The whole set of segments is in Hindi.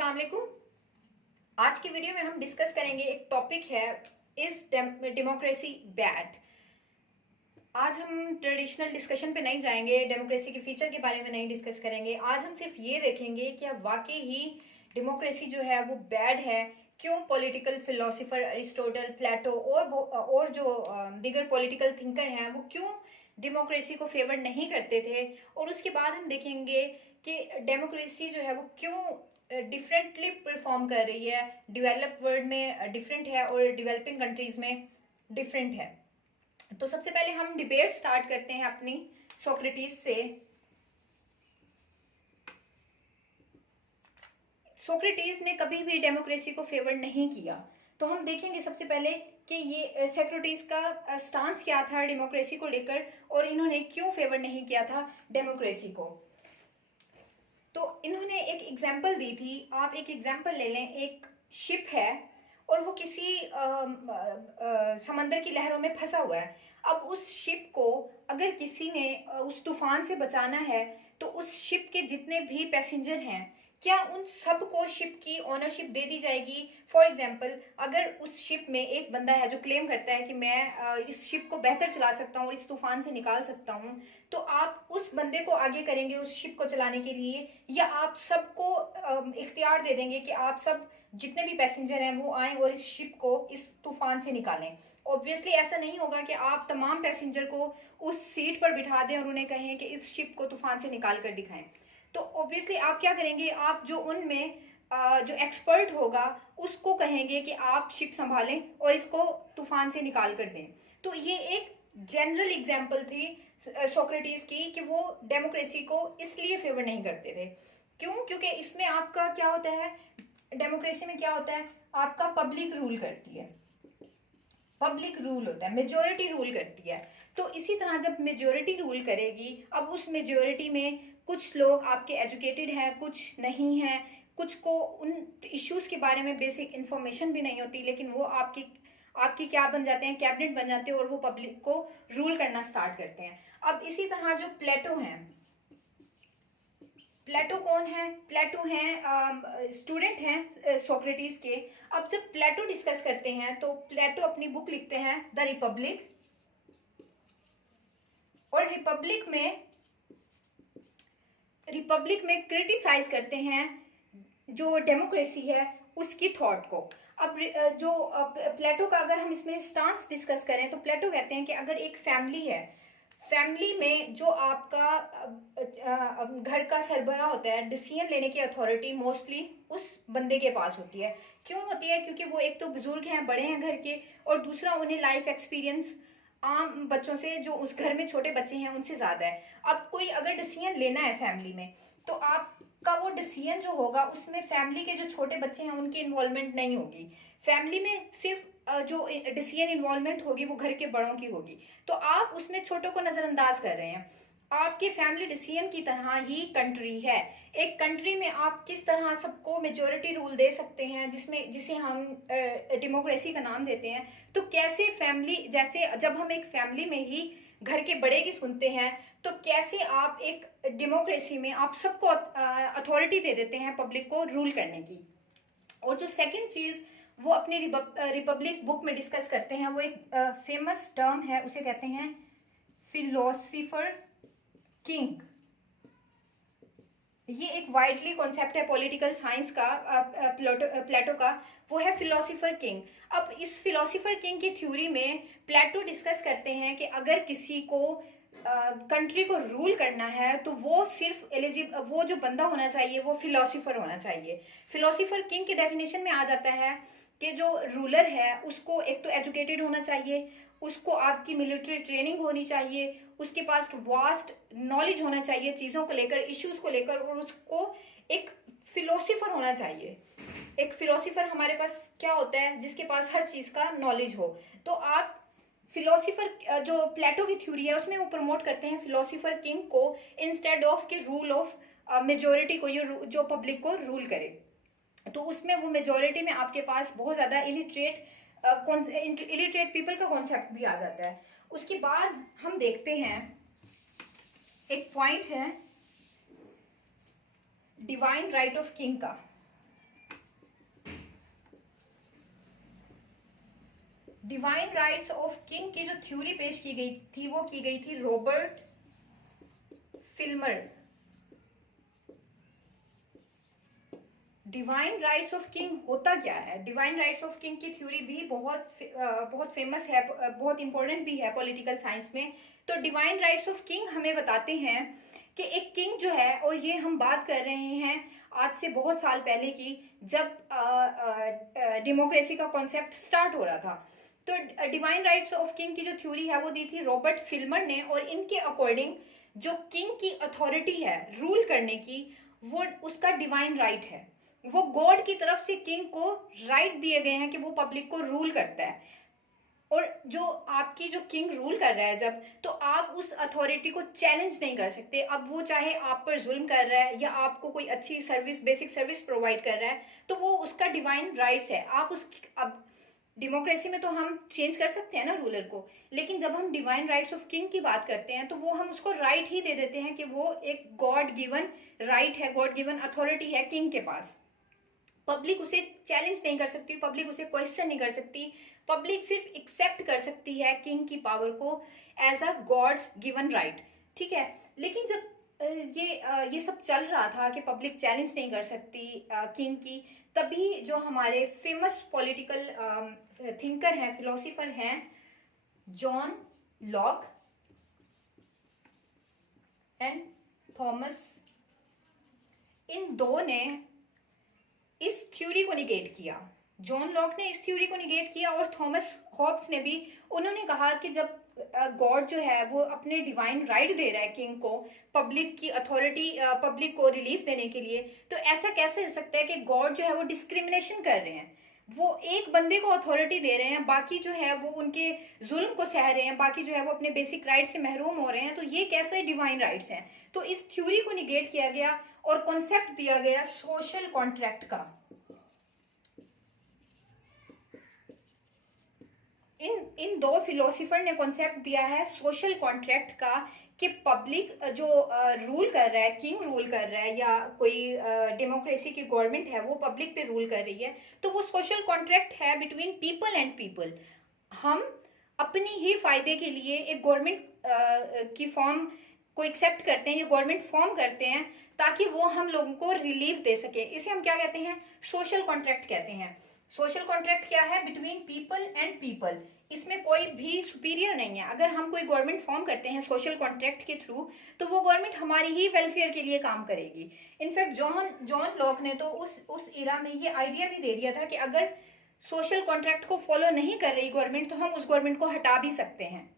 अस्सलाम वालेकुम। आज की वीडियो में हम डिस्कस करेंगे, एक टॉपिक है, इज डेमोक्रेसी बैड। आज हम ट्रेडिशनल डिस्कशन पे नहीं जाएंगे, डेमोक्रेसी के फीचर के बारे में नहीं डिस्कस करेंगे। आज हम सिर्फ ये देखेंगे कि वाकई ही डेमोक्रेसी जो है वो बैड है। क्यों पॉलिटिकल फिलोसोफर अरिस्टोटल, प्लेटो और जो दीगर पॉलिटिकल थिंकर हैं वो क्यों डेमोक्रेसी को फेवर नहीं करते थे। और उसके बाद हम देखेंगे कि डेमोक्रेसी जो है वो क्यों डिफरेंटली परफॉर्म कर रही है। डेवलप्ड वर्ल्ड में डिफरेंट है और डेवलपिंग कंट्रीज में डिफरेंट है। तो सबसे पहले हम डिबेट स्टार्ट करते हैं अपनी सोक्रेटिस से। सोक्रेटिस ने कभी भी डेमोक्रेसी को फेवर नहीं किया। तो हम देखेंगे सबसे पहले कि ये सोक्रेटिस का स्टांस क्या था डेमोक्रेसी को लेकर और इन्होंने क्यों फेवर नहीं किया था डेमोक्रेसी को। तो इन्होंने एक एग्जाम्पल दी थी। आप एक एग्जाम्पल ले लें, एक शिप है और वो किसी समंदर की लहरों में फंसा हुआ है। अब उस शिप को अगर किसी ने उस तूफान से बचाना है तो उस शिप के जितने भी पैसेंजर हैं, क्या उन सबको शिप की ओनरशिप दे दी जाएगी। फॉर एग्जाम्पल, अगर उस शिप में एक बंदा है जो क्लेम करता है कि मैं इस शिप को बेहतर चला सकता हूँ और इस तूफान से निकाल सकता हूँ, तो आप उस बंदे को आगे करेंगे उस शिप को चलाने के लिए, या आप सबको इख्तियार दे देंगे कि आप सब जितने भी पैसेंजर हैं वो आए और इस शिप को इस तूफान से निकालें। ऑब्वियसली ऐसा नहीं होगा कि आप तमाम पैसेंजर को उस सीट पर बिठा दें और उन्हें कहें कि इस शिप को तूफान से निकाल कर दिखाएं। तो ऑब्वियसली आप क्या करेंगे, आप जो उनमें जो एक्सपर्ट होगा उसको कहेंगे कि आप शिप संभालें और इसको तूफान से निकाल कर दें। तो ये एक जनरल एग्जाम्पल थी सोक्रेटिस की कि वो डेमोक्रेसी को इसलिए फेवर नहीं करते थे। क्यों? क्योंकि इसमें आपका क्या होता है, डेमोक्रेसी में क्या होता है, आपका पब्लिक रूल करती है। पब्लिक रूल होता है, मेजोरिटी रूल करती है। तो इसी तरह जब मेजोरिटी रूल करेगी, अब उस मेजोरिटी में कुछ लोग आपके एजुकेटेड हैं, कुछ नहीं हैं, कुछ को उन इश्यूज के बारे में बेसिक इंफॉर्मेशन भी नहीं होती, लेकिन वो आपकी आपकी क्या बन जाते हैं, कैबिनेट बन जाते हैं और वो पब्लिक को रूल करना स्टार्ट करते हैं। अब इसी तरह जो प्लेटो हैं, प्लेटो कौन है? प्लेटो हैं स्टूडेंट हैं सोक्रेटिस के। अब जब प्लेटो डिस्कस करते हैं तो प्लेटो अपनी बुक लिखते हैं द रिपब्लिक, और रिपब्लिक में क्रिटिसाइज करते हैं जो डेमोक्रेसी है उसकी थॉट को। अब जो प्लेटो का अगर हम इसमें स्टांस डिस्कस करें तो प्लेटो कहते हैं कि अगर एक फैमिली है, फैमिली में जो आपका घर का सरबराह होता है, डिसीजन लेने की अथॉरिटी मोस्टली उस बंदे के पास होती है। क्यों होती है? क्योंकि वो एक तो बुजुर्ग हैं, बड़े हैं घर के, और दूसरा उन्हें लाइफ एक्सपीरियंस आम बच्चों से, जो उस घर में छोटे बच्चे हैं उनसे ज्यादा है। अब कोई अगर डिसीजन लेना है फैमिली में, तो आपका वो डिसीजन जो होगा उसमें फैमिली के जो छोटे बच्चे हैं उनकी इन्वॉल्वमेंट नहीं होगी। फैमिली में सिर्फ जो डिसीजन इन्वॉल्वमेंट होगी वो घर के बड़ों की होगी। तो आप उसमें छोटों को नजरअंदाज कर रहे हैं। आपके फैमिली डिसीजन की तरह ही कंट्री है। एक कंट्री में आप किस तरह सबको मेजोरिटी रूल दे सकते हैं, जिसे हम डेमोक्रेसी का नाम देते हैं। तो कैसे फैमिली, जैसे जब हम एक फैमिली में ही घर के बड़े की सुनते हैं, तो कैसे आप एक डेमोक्रेसी में आप सबको अथॉरिटी दे देते हैं पब्लिक को रूल करने की। और जो सेकंड चीज वो अपनी रिपब्लिक बुक में डिस्कस करते हैं, वो एक फेमस टर्म है, उसे कहते हैं फिलोसोफर किंग। ये एक वाइडली कॉन्सेप्ट है पॉलिटिकल साइंस का, प्लेटो का, वो है फिलोसोफर किंग। अब इस फिलोसोफर किंग की थ्योरी में प्लेटो डिस्कस करते हैं कि अगर किसी को कंट्री को रूल करना है तो वो सिर्फ एलिजिबल, वो जो बंदा होना चाहिए वो फिलोसोफर होना चाहिए। फिलोसोफर किंग की डेफिनेशन में आ जाता है कि जो रूलर है उसको एक तो एजुकेटेड होना चाहिए, उसको आपकी मिलिट्री ट्रेनिंग होनी चाहिए, उसके पास वास्ट नॉलेज होना चाहिए चीज़ों को लेकर, इश्यूज को लेकर, और उसको एक फिलोसोफर होना चाहिए। एक फिलोसोफर हमारे पास क्या होता है? जिसके पास हर चीज़ का नॉलेज हो। तो आप फिलोसोफर, जो प्लेटो की थ्योरी है उसमें वो प्रमोट करते हैं फिलोसोफर किंग को इंस्टेड ऑफ के रूल ऑफ मेजोरिटी को, जो पब्लिक को रूल करे। तो उसमें वो मेजोरिटी में आपके पास बहुत ज़्यादा इलिटरेट पीपल का कॉन्सेप्ट भी आ जाता है। उसके बाद हम देखते हैं एक पॉइंट है डिवाइन राइट ऑफ किंग का। डिवाइन राइट्स ऑफ किंग की जो थ्योरी पेश की गई थी वो की गई थी Robert Filmer. Divine rights of king होता क्या है? डिवाइन राइट्स ऑफ किंग की थ्योरी भी बहुत फेमस है, बहुत इंपॉर्टेंट भी है पॉलिटिकल साइंस में। तो डिवाइन राइट्स ऑफ किंग हमें बताते हैं कि एक किंग जो है, और ये हम बात कर रहे हैं आज से बहुत साल पहले की, जब डेमोक्रेसी का कॉन्सेप्ट स्टार्ट हो रहा था। तो डिवाइन राइट्स ऑफ किंग की जो थ्योरी है वो दी थी रॉबर्ट फिल्मर ने, और इनके अकॉर्डिंग जो किंग की अथॉरिटी है रूल करने की, वो उसका डिवाइन राइट है। वो गॉड की तरफ से किंग को राइट दिए गए हैं कि वो पब्लिक को रूल करता है। और जो आपकी जो किंग रूल कर रहा है जब, तो आप उस अथॉरिटी को चैलेंज नहीं कर सकते। अब वो चाहे आप पर जुल्म कर रहा है या आपको कोई अच्छी सर्विस, बेसिक सर्विस प्रोवाइड कर रहा है, तो वो उसका डिवाइन राइट्स है। आप उस, अब डेमोक्रेसी में तो हम चेंज कर सकते हैं ना रूलर को, लेकिन जब हम डिवाइन राइट्स ऑफ किंग की बात करते हैं तो वो हम उसको राइट ही दे देते हैं कि वो एक गॉड गिवन राइट है, गॉड गिवन अथॉरिटी है किंग के पास। पब्लिक उसे चैलेंज नहीं कर सकती, पब्लिक उसे क्वेश्चन नहीं कर सकती, पब्लिक सिर्फ एक्सेप्ट कर सकती है किंग की पावर को as a god's given right. ठीक है, लेकिन जब ये सब चल रहा था कि पब्लिक चैलेंज नहीं कर सकती किंग की, तभी जो हमारे फेमस पॉलिटिकल थिंकर हैं, फिलोसोफर हैं, जॉन लॉक एंड थॉमस, इन दो ने इस थ्योरी को निगेट किया। जॉन लॉक ने इस थ्योरी को निगेट किया और थॉमस हॉब्स ने भी। उन्होंने कहा कि जब गॉड जो है वो अपने डिवाइन राइट दे रहा है किंग को, पब्लिक की अथॉरिटी, पब्लिक को रिलीफ देने के लिए, तो ऐसा कैसे हो सकता है कि गॉड जो है वो डिस्क्रिमिनेशन कर रहे हैं? वो एक बंदे को अथॉरिटी दे रहे हैं, बाकी जो है वो उनके जुल्म को सह रहे हैं, बाकी जो है वो अपने बेसिक राइट से महरूम हो रहे हैं। तो ये कैसे डिवाइन राइट्स हैं? तो इस थ्योरी को निगेट किया गया और कॉन्सेप्ट दिया गया सोशल कॉन्ट्रैक्ट का। इन दो फिलोसोफर ने कॉन्सेप्ट दिया है सोशल कॉन्ट्रैक्ट का, कि पब्लिक जो रूल कर रहा है, किंग रूल कर रहा है, या कोई डेमोक्रेसी की गवर्नमेंट है वो पब्लिक पे रूल कर रही है, तो वो सोशल कॉन्ट्रैक्ट है बिटवीन पीपल एंड पीपल। हम अपनी ही फायदे के लिए एक गवर्नमेंट की फॉर्म को एक्सेप्ट करते हैं, ये गवर्नमेंट फॉर्म करते हैं ताकि वो हम लोगों को रिलीफ दे सके। इसे हम क्या कहते हैं? सोशल कॉन्ट्रैक्ट कहते हैं। सोशल कॉन्ट्रैक्ट क्या है? Between people and people. इसमें कोई भी सुपीरियर नहीं है। अगर हम कोई गवर्नमेंट फॉर्म करते हैं सोशल कॉन्ट्रैक्ट के थ्रू, तो वो गवर्नमेंट हमारी ही वेलफेयर के लिए काम करेगी। इनफैक्ट जॉन लॉक ने तो उस इरा में ये आइडिया भी दे दिया था कि अगर सोशल कॉन्ट्रैक्ट को फॉलो नहीं कर रही गवर्नमेंट, तो हम उस गवर्नमेंट को हटा भी सकते हैं।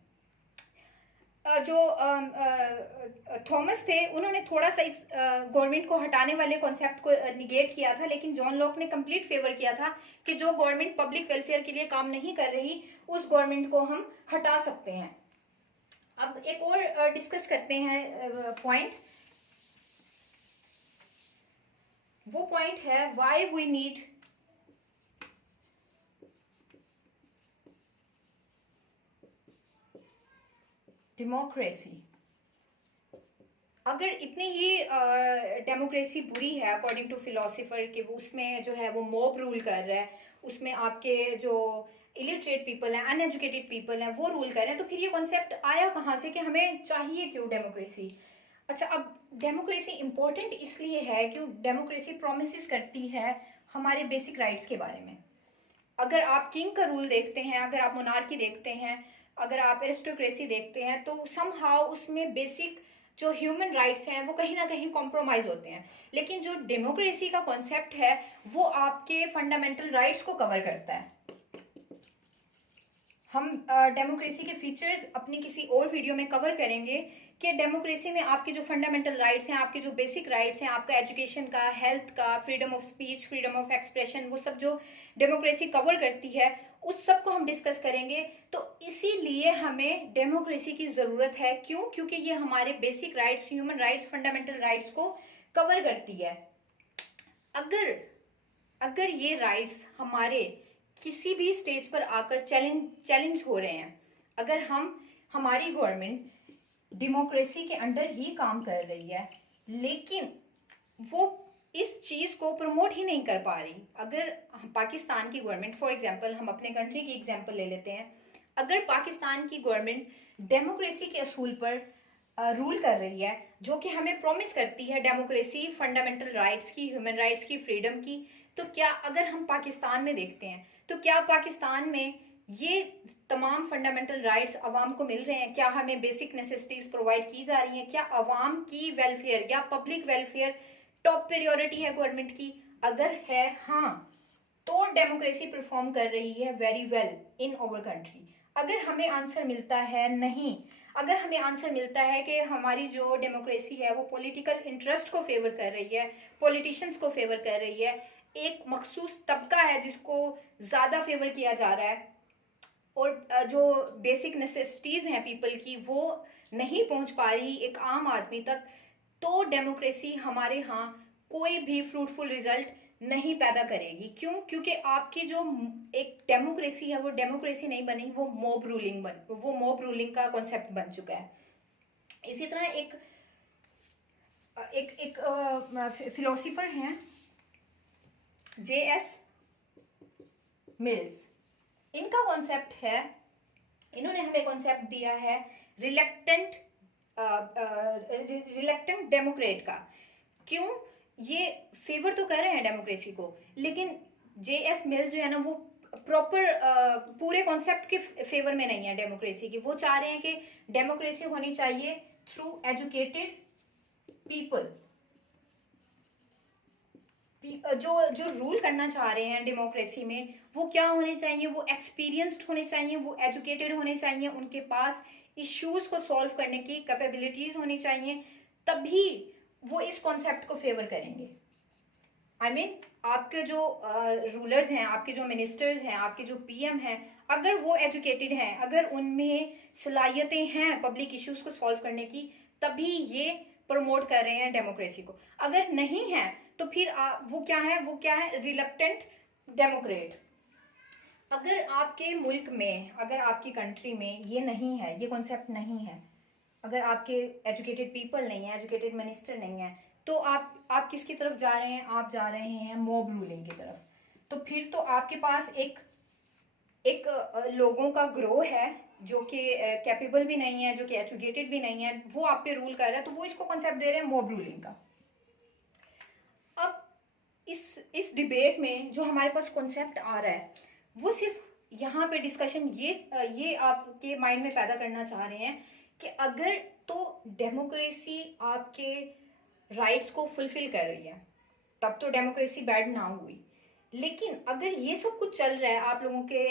जो थॉमस थे उन्होंने थोड़ा सा इस गवर्नमेंट को हटाने वाले कॉन्सेप्ट को निगेट किया था, लेकिन जॉन लॉक ने कंप्लीट फेवर किया था कि जो गवर्नमेंट पब्लिक वेलफेयर के लिए काम नहीं कर रही, उस गवर्नमेंट को हम हटा सकते हैं। अब एक और डिस्कस करते हैं पॉइंट। वो पॉइंट है व्हाई वी नीड डेमोक्रेसी। अगर इतनी ही डेमोक्रेसी बुरी है अकॉर्डिंग टू फिलोसोफर, कि वो उसमें जो है वो मॉब रूल कर रहा है, उसमें आपके जो इलिटरेट पीपल हैं, अनएजुकेटेड पीपल हैं, वो रूल कर रहे हैं, तो फिर ये कॉन्सेप्ट आया कहाँ से कि हमें चाहिए क्यों डेमोक्रेसी? अच्छा, अब डेमोक्रेसी इंपॉर्टेंट इसलिए है कि डेमोक्रेसी प्रोमिस करती है हमारे बेसिक राइट्स के बारे में। अगर आप किंग का रूल देखते हैं, अगर आप मोनार्की देखते हैं, अगर आप एरिस्टोक्रेसी देखते हैं, तो समहाउ उसमें बेसिक जो ह्यूमन राइट्स हैं वो कहीं ना कहीं कॉम्प्रोमाइज होते हैं। लेकिन जो डेमोक्रेसी का कॉन्सेप्ट है वो आपके फंडामेंटल राइट्स को कवर करता है। हम डेमोक्रेसी के फीचर्स अपनी किसी और वीडियो में कवर करेंगे कि डेमोक्रेसी में आपके जो फंडामेंटल राइट्स हैं, आपके जो बेसिक राइट्स हैं, आपका एजुकेशन का, हेल्थ का, freedom of speech, freedom of expression, वो सब जो डेमोक्रेसी कवर करती है, उस सब को हम डिस्कस करेंगे। तो इसीलिए हमें डेमोक्रेसी की ज़रूरत है। क्यों? क्योंकि ये हमारे basic rights, human rights, fundamental rights को कवर करती है। अगर ये राइट्स हमारे किसी भी स्टेज पर आकर चैलेंज हो रहे हैं, अगर हमारी गवर्नमेंट डेमोक्रेसी के अंडर ही काम कर रही है, लेकिन वो इस चीज को प्रमोट ही नहीं कर पा रही। अगर पाकिस्तान की गवर्नमेंट, फॉर एग्जांपल हम अपने कंट्री की एग्जांपल ले लेते हैं, अगर पाकिस्तान की गवर्नमेंट डेमोक्रेसी के असूल पर रूल कर रही है, जो कि हमें प्रॉमिस करती है डेमोक्रेसी, फंडामेंटल राइट्स की, ह्यूमन राइट्स की, फ्रीडम की, तो क्या अगर हम पाकिस्तान में देखते हैं तो क्या पाकिस्तान में ये तमाम फंडामेंटल राइट्स अवाम को मिल रहे हैं? क्या हमें बेसिक नेसेसिटीज प्रोवाइड की जा रही हैं? क्या अवाम की वेलफेयर या पब्लिक वेलफेयर टॉप प्रायोरिटी है गवर्नमेंट की? अगर है हाँ, तो डेमोक्रेसी परफॉर्म कर रही है very well in our country. अगर हमें आंसर मिलता है नहीं, अगर हमें आंसर मिलता है कि हमारी जो डेमोक्रेसी है वो पॉलिटिकल इंटरेस्ट को फेवर कर रही है, पॉलिटिशियंस को फेवर कर रही है, एक मखसूस तबका है जिसको ज़्यादा फेवर किया जा रहा है, और जो बेसिक नेसेसिटीज़ हैं पीपल की वो नहीं पहुंच पा रही एक आम आदमी तक, तो डेमोक्रेसी हमारे यहाँ कोई भी फ्रूटफुल रिजल्ट नहीं पैदा करेगी। क्यों? क्योंकि आपकी जो एक डेमोक्रेसी है वो डेमोक्रेसी नहीं बनी, वो मॉब रूलिंग का कॉन्सेप्ट बन चुका है। इसी तरह एक एक एक फिलोसोफर हैं J.S. मिल्स। इनका कॉन्सेप्ट है, इन्होंने हमें कॉन्सेप्ट दिया है रिलेक्टेंट डेमोक्रेट का। क्यों? ये फेवर तो कर रहे हैं डेमोक्रेसी को, लेकिन J.S. मिल जो है ना वो प्रॉपर पूरे कॉन्सेप्ट के फेवर में नहीं है डेमोक्रेसी की। वो चाह रहे हैं कि डेमोक्रेसी होनी चाहिए थ्रू एजुकेटेड पीपल। जो जो रूल करना चाह रहे हैं डेमोक्रेसी में वो क्या होने चाहिए? वो एक्सपीरियंस्ड होने चाहिए, वो एजुकेटेड होने चाहिए, उनके पास इश्यूज को सॉल्व करने की कैपेबिलिटीज होनी चाहिए, तभी वो इस कॉन्सेप्ट को फेवर करेंगे। आई मीन आपके जो रूलर्स हैं, आपके जो मिनिस्टर्स हैं, आपके जो पीएम हैं, अगर वो एजुकेटेड हैं, अगर उनमें सलाहियतें हैं पब्लिक इश्यूज को सॉल्व करने की, तभी ये प्रमोट कर रहे हैं डेमोक्रेसी को। अगर नहीं है तो फिर वो क्या है? वो क्या है? Reluctant Democrat. अगर आपके मुल्क में, अगर आपकी कंट्री में ये नहीं है, ये कॉन्सेप्ट नहीं है, अगर आपके एजुकेटेड पीपल नहीं है, एजुकेटेड मिनिस्टर नहीं है, तो आप किसकी तरफ जा रहे हैं? आप जा रहे हैं मॉब रूलिंग की तरफ। तो फिर तो आपके पास एक एक लोगों का ग्रोह है जो कि कैपेबल भी नहीं है, जो कि एजुकेटेड भी नहीं है, वो आप पे रूल कर रहा है, तो वो इसको कॉन्सेप्ट दे रहे हैं मॉब रूलिंग का। अब इस डिबेट में जो हमारे पास कॉन्सेप्ट आ रहा है वो सिर्फ यहाँ पे डिस्कशन ये आपके माइंड में पैदा करना चाह रहे हैं कि अगर तो डेमोक्रेसी आपके राइट्स को फुलफिल कर रही है तब तो डेमोक्रेसी बैड ना हुई, लेकिन अगर ये सब कुछ चल रहा है, आप लोगों के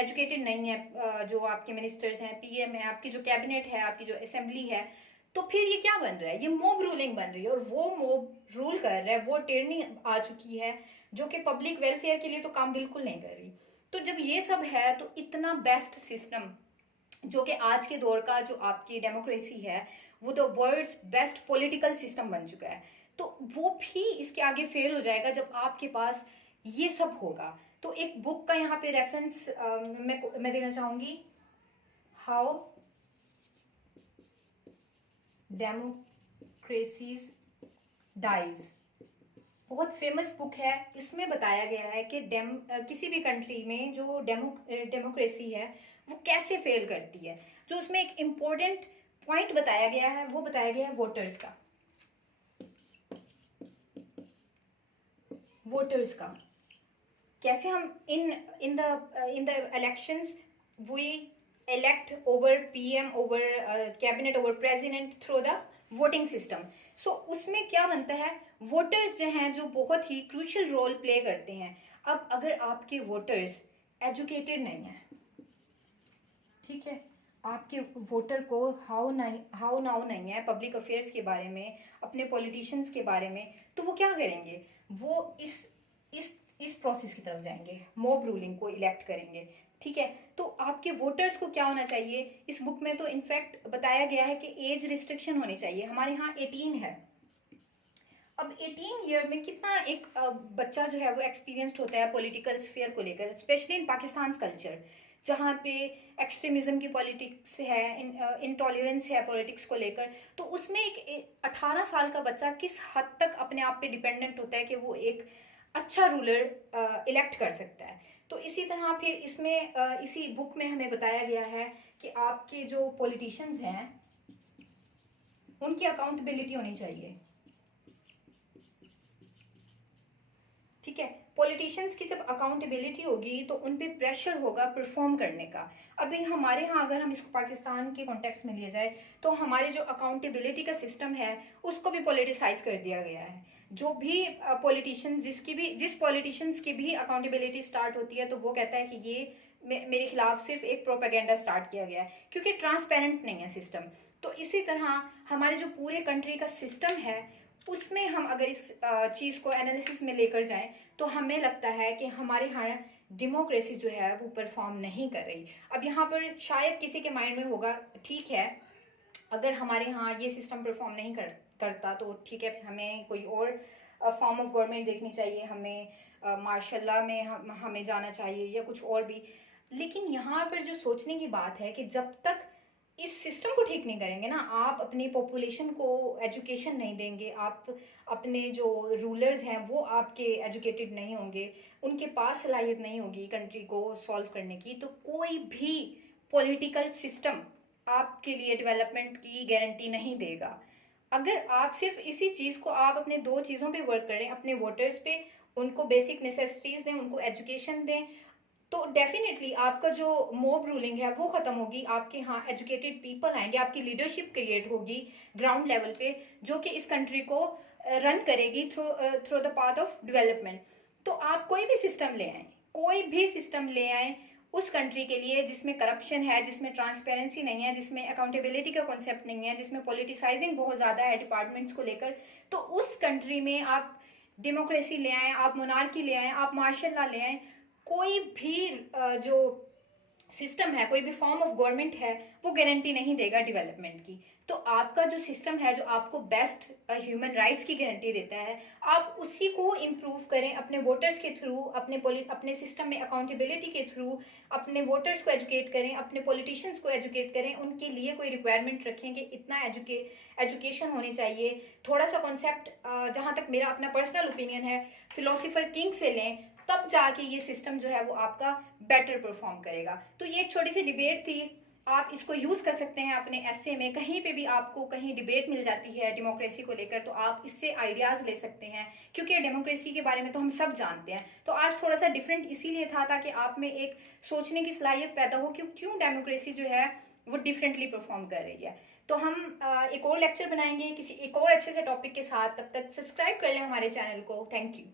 एजुकेटेड नहीं है, जो आपके मिनिस्टर्स हैं, पीएम है, आपकी जो कैबिनेट है, आपकी जो असेंबली है, तो फिर ये क्या बन रहा है? ये मॉब रूलिंग बन रही है, और वो मॉब रूल कर रहा है, वो टिरनी आ चुकी है जो कि पब्लिक वेलफेयर के लिए तो काम बिल्कुल नहीं कर रही। तो जब ये सब है तो इतना बेस्ट सिस्टम जो कि आज के दौर का जो आपकी डेमोक्रेसी है वो the world's best political system बन चुका है, तो वो भी इसके आगे फेल हो जाएगा जब आपके पास ये सब होगा। तो एक बुक का यहाँ पे रेफरेंस मैं देना चाहूंगी, हाउ डेमोक्रेसीज डाइज। बहुत फेमस बुक है। इसमें बताया गया है कि किसी भी कंट्री में जो डेमोक्रेसी है वो कैसे फेल करती है। जो उसमें एक इम्पोर्टेंट पॉइंट बताया गया है वो बताया गया है वोटर्स का। वोटर्स का कैसे हम in the elections we elect over PM, over cabinet, over president through the voting system. So उसमें क्या बनता है? वोटर्स जो हैं जो बहुत ही क्रूशियल रोल प्ले करते हैं। अब अगर आपके वोटर्स एजुकेटेड नहीं है, ठीक है, आपके वोटर को हाउ नाउ नहीं है पब्लिक अफेयर्स के बारे में, अपने पॉलिटिशियंस के बारे में, तो वो क्या करेंगे? वो इस प्रोसेस की तरफ जाएंगे, मॉब रूलिंग को इलेक्ट करेंगे। ठीक है, तो आपके वोटर्स को क्या होना चाहिए? इस बुक में तो इनफैक्ट बताया गया है कि एज रिस्ट्रिक्शन होनी चाहिए। हमारे यहाँ 18 है। अब 18 ईयर में कितना एक बच्चा जो है वो एक्सपीरियंस्ड होता है पॉलिटिकल स्फीयर को लेकर, स्पेशली इन पाकिस्तान कल्चर। जहाँ पे एक्सट्रीमिज्म की पॉलिटिक्स है, इंटॉलरेंस है पॉलिटिक्स को लेकर, तो उसमें एक 18 साल का बच्चा किस हद तक अपने आप पे डिपेंडेंट होता है कि वो एक अच्छा रूलर इलेक्ट कर सकता है। तो इसी तरह फिर इसमें इसी बुक में हमें बताया गया है कि आपके जो पॉलिटिशियंस हैं उनकी अकाउंटेबिलिटी होनी चाहिए। ठीक है, पॉलिटिशियंस की जब अकाउंटेबिलिटी होगी तो उन पे प्रेशर होगा परफॉर्म करने का। अभी हमारे यहाँ अगर हम इसको पाकिस्तान के कॉन्टेक्स्ट में लिया जाए तो हमारे जो अकाउंटेबिलिटी का सिस्टम है उसको भी पॉलिटिसाइज कर दिया गया है। जो भी पॉलिटिशियन जिस पॉलिटिशियंस की भी अकाउंटेबिलिटी स्टार्ट होती है तो वो कहता है कि ये मेरे खिलाफ सिर्फ एक प्रोपेगेंडा स्टार्ट किया गया है, क्योंकि ट्रांसपेरेंट नहीं है सिस्टम। तो इसी तरह हमारे जो पूरे कंट्री का सिस्टम है उसमें हम अगर इस चीज़ को एनालिसिस में लेकर जाएं तो हमें लगता है कि हमारे यहाँ डेमोक्रेसी जो है वो परफॉर्म नहीं कर रही। अब यहाँ पर शायद किसी के माइंड में होगा, ठीक है अगर हमारे यहाँ ये सिस्टम परफॉर्म नहीं करता तो ठीक है, हमें कोई और फॉर्म ऑफ गवर्नमेंट देखनी चाहिए, हमें मार्शल लॉ में हमें जाना चाहिए या कुछ और भी। लेकिन यहाँ पर जो सोचने की बात है कि जब तक इस सिस्टम को ठीक नहीं करेंगे ना, आप अपनी पॉपुलेशन को एजुकेशन नहीं देंगे, आप अपने जो रूलर्स हैं वो आपके एजुकेटेड नहीं होंगे, उनके पास सलाहियत नहीं होगी कंट्री को सॉल्व करने की, तो कोई भी पॉलिटिकल सिस्टम आपके लिए डेवलपमेंट की गारंटी नहीं देगा। अगर आप सिर्फ इसी चीज़ को आप अपने दो चीज़ों पे वर्क करें, अपने वोटर्स पे, उनको बेसिक नेसेसिटीज़ दें, उनको एजुकेशन दें, तो डेफिनेटली आपका जो मॉब रूलिंग है वो खत्म होगी, आपके यहाँ एजुकेटेड पीपल आएंगे, आपकी लीडरशिप क्रिएट होगी ग्राउंड लेवल पे जो कि इस कंट्री को रन करेगी through the path of development. तो आप कोई भी सिस्टम ले आए, कोई भी सिस्टम ले आए उस कंट्री के लिए जिसमें करप्शन है, जिसमें ट्रांसपेरेंसी नहीं है, जिसमें अकाउंटेबिलिटी का कॉन्सेप्ट नहीं है, जिसमें पॉलिटिसाइजिंग बहुत ज़्यादा है डिपार्टमेंट्स को लेकर, तो उस कंट्री में आप डेमोक्रेसी ले आए, आप मोनार्की ले आए, आप मार्शल लॉ ले आए, कोई भी जो सिस्टम है, कोई भी फॉर्म ऑफ गवर्नमेंट है वो गारंटी नहीं देगा डेवलपमेंट की। तो आपका जो सिस्टम है जो आपको बेस्ट ह्यूमन राइट्स की गारंटी देता है, आप उसी को इम्प्रूव करें अपने वोटर्स के थ्रू, अपने सिस्टम में अकाउंटेबिलिटी के थ्रू, अपने वोटर्स को एजुकेट करें, अपने पॉलिटिशियंस को एजुकेट करें, उनके लिए कोई रिक्वायरमेंट रखें कि इतना एजुकेशन होनी चाहिए। थोड़ा सा कॉन्सेप्ट जहाँ तक मेरा अपना पर्सनल ओपिनियन है फिलोसोफर किंग से लें, तब जाके ये सिस्टम जो है वो आपका बेटर परफॉर्म करेगा। तो ये एक छोटी सी डिबेट थी, आप इसको यूज कर सकते हैं अपने एसे में, कहीं पे भी आपको कहीं डिबेट मिल जाती है डेमोक्रेसी को लेकर तो आप इससे आइडियाज ले सकते हैं, क्योंकि डेमोक्रेसी के बारे में तो हम सब जानते हैं। तो आज थोड़ा सा डिफरेंट इसीलिए था ताकि आप में एक सोचने की सलाहियत पैदा हो कि क्यों डेमोक्रेसी जो है वो डिफरेंटली परफॉर्म कर रही है। तो हम एक और लेक्चर बनाएंगे किसी एक और अच्छे से टॉपिक के साथ, तब तक सब्सक्राइब कर लें हमारे चैनल को। Thank you.